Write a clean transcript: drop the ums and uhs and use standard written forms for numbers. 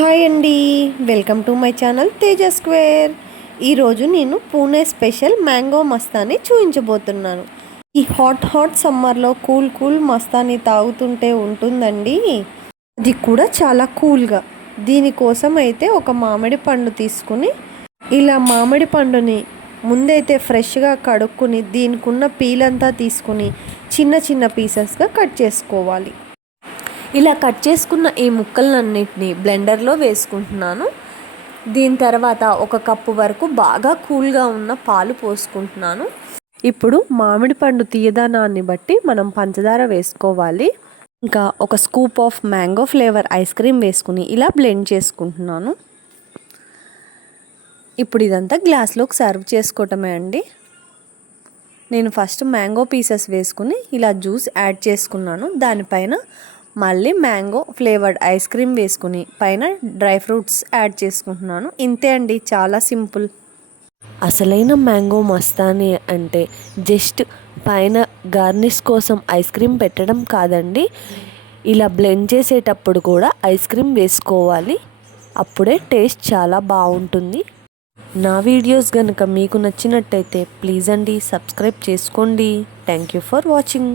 Hi అండి, welcome to my channel Teja square. ఈరోజు నేను పూణే స్పెషల్ మ్యాంగో మస్తాని చూపించబోతున్నాను. ఈ హాట్ సమ్మర్లో కూల్ మస్తాని తాగుతుంటే ఉంటుందండి, అది కూడా చాలా కూల్గా. దీనికోసం అయితే ఒక మామిడి పండు తీసుకుని ఇలా మామిడి పండుని ముందైతే ఫ్రెష్గా కడుక్కుని దీనికి ఉన్న పీలంతా తీసుకుని చిన్న పీసెస్గా కట్ చేసుకోవాలి. ఇలా కట్ చేసుకున్న ఈ ముక్కలన్నిటిని బ్లెండర్లో వేసుకుంటున్నాను. దీని తర్వాత ఒక కప్పు వరకు బాగా కూల్గా ఉన్న పాలు పోసుకుంటున్నాను. ఇప్పుడు మామిడి పండు తీయదనాన్ని బట్టి మనం పంచదార వేసుకోవాలి. ఇంకా ఒక scoop of mango flavour ice cream వేసుకుని ఇలా బ్లెండ్ చేసుకుంటున్నాను. ఇప్పుడు ఇదంతా గ్లాస్లోకి సర్వ్ చేసుకోవటమే అండి. నేను ఫస్ట్ మ్యాంగో పీసెస్ వేసుకుని ఇలా జ్యూస్ యాడ్ చేసుకున్నాను. దానిపైన మళ్ళీ మ్యాంగో ఫ్లేవర్డ్ ఐస్ క్రీమ్ వేసుకుని పైన డ్రై ఫ్రూట్స్ యాడ్ చేసుకుంటున్నాను. ఇంతే అండి, చాలా సింపుల్. అసలైన మ్యాంగో మస్తాని అంటే జస్ట్ పైన గార్నిష్ కోసం ఐస్ క్రీమ్ పెట్టడం కాదండి, ఇలా బ్లెండ్ చేసేటప్పుడు కూడా ఐస్ క్రీమ్ వేసుకోవాలి. అప్పుడే టేస్ట్ చాలా బాగుంటుంది. నా వీడియోస్ కనుక మీకు నచ్చినట్టయితే ప్లీజ్ అండి సబ్స్క్రైబ్ చేసుకోండి. Thank you for watching.